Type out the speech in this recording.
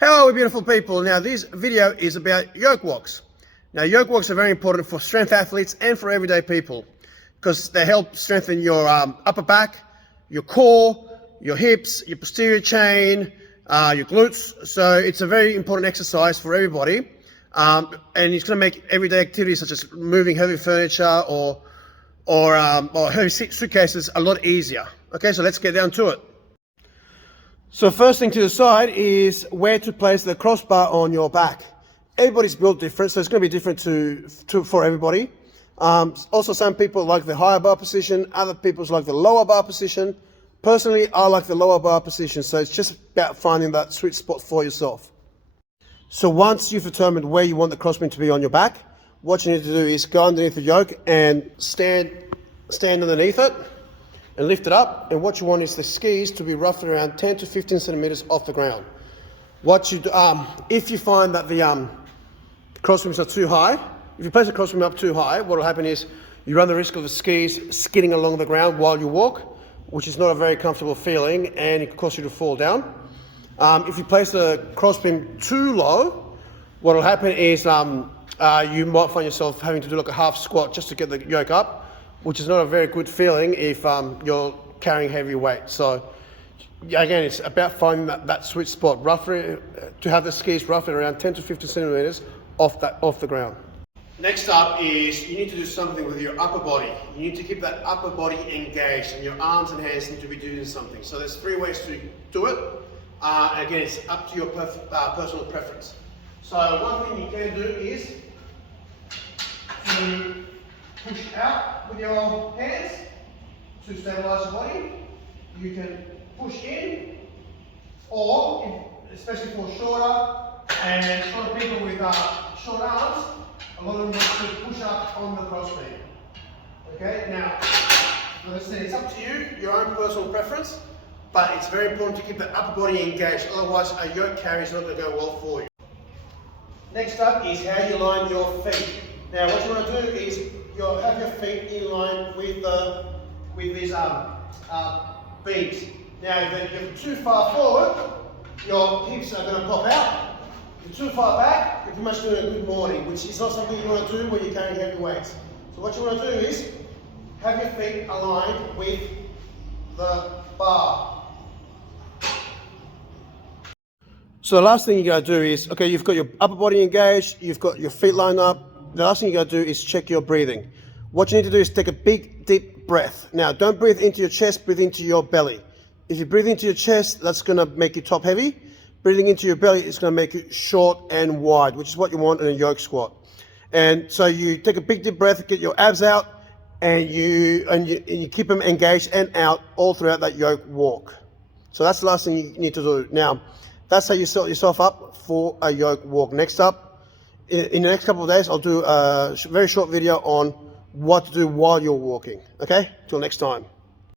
Hello beautiful people. Now this video is about yoke walks. Now yoke walks are very important for strength athletes and for everyday people because they help strengthen your upper back, your core, your hips, your posterior chain, your glutes. So it's a very important exercise for everybody, and it's going to make everyday activities such as moving heavy furniture or heavy suitcases a lot easier. Okay, so let's get down to it. So first thing to decide is where to place the crossbar on your back. Everybody's built different, so it's going to be different for everybody. Also, some people like the higher bar position, other people like the lower bar position. Personally, I like the lower bar position, so it's just about finding that sweet spot for yourself. So once you've determined where you want the crossbeam to be on your back, what you need to do is go underneath the yoke and stand underneath it and lift it up, and what you want is the skis to be roughly around 10 to 15 centimeters off the ground. What you do, if you find that the crossbeams are too high, if you place the crossbeam up too high, what will happen is you run the risk of the skis skidding along the ground while you walk, which is not a very comfortable feeling, and it can cause you to fall down. If you place the crossbeam too low, what will happen is you might find yourself having to do like a half squat just to get the yoke up, which is not a very good feeling if you're carrying heavy weight. So again, it's about finding that sweet spot, roughly to have the skis roughly around 10 to 15 centimeters off the ground. Next up is you need to do something with your upper body. You need to keep that upper body engaged, and your arms and hands need to be doing something. So there's 3 ways to do it. Again, it's up to your personal preference. So one thing you can do is to push out with your hands to stabilize your body. You can push in, or especially for shorter people with short arms, a lot of them want to push up on the crossbeam. Okay, now, like I said, it's up to you, your own personal preference, but it's very important to keep the upper body engaged, otherwise a yoke carry is not going to go well for you. Next up is how you line your feet. Now what you want to do is have your feet in line with these beams. Now if you're too far forward, your hips are going to pop out. If you're too far back, you're pretty much doing a good morning, which is not something you want to do when you're carrying heavy weights. So what you want to do is have your feet aligned with the bar. So the last thing you got to do is, okay, you've got your upper body engaged, you've got your feet lined up. The last thing you got to do is check your breathing. What you need to do is take a big, deep breath. Now, don't breathe into your chest, breathe into your belly. If you breathe into your chest, that's going to make you top heavy. Breathing into your belly is going to make you short and wide, which is what you want in a yoke squat. And so you take a big, deep breath, get your abs out, and you keep them engaged and out all throughout that yoke walk. So that's the last thing you need to do. Now, that's how you set yourself up for a yoke walk. Next up, in the next couple of days, I'll do a very short video on what to do while you're walking. Okay? Till next time.